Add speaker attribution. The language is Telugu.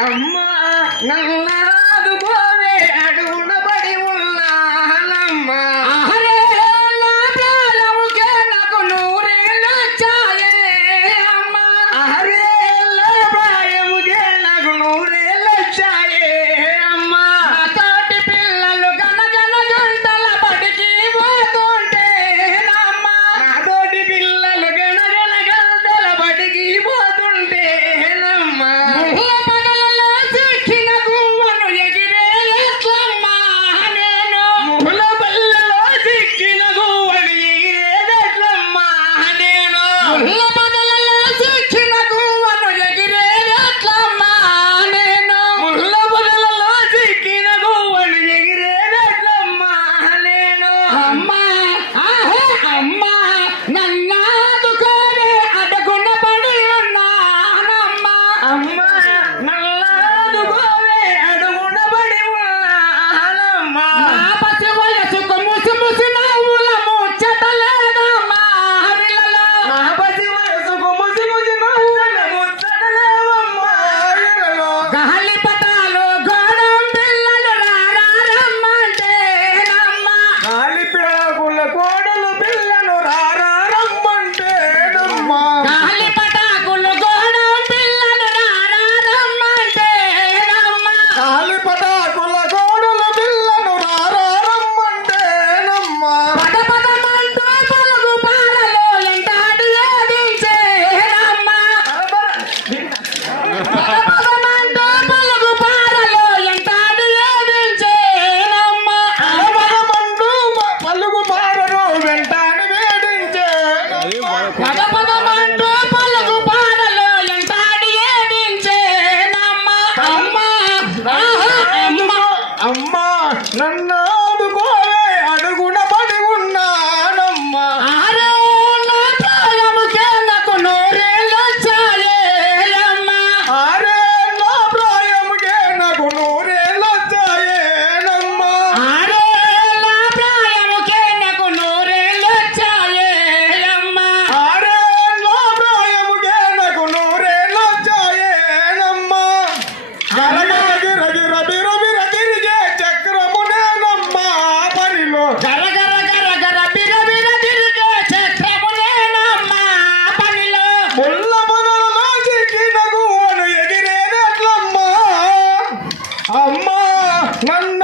Speaker 1: అమ్మ నంగ
Speaker 2: అమ్మా నన్నాదుకోవే అడగున పడి ఉన్నానమ్మా.
Speaker 1: అమ్మ
Speaker 3: 난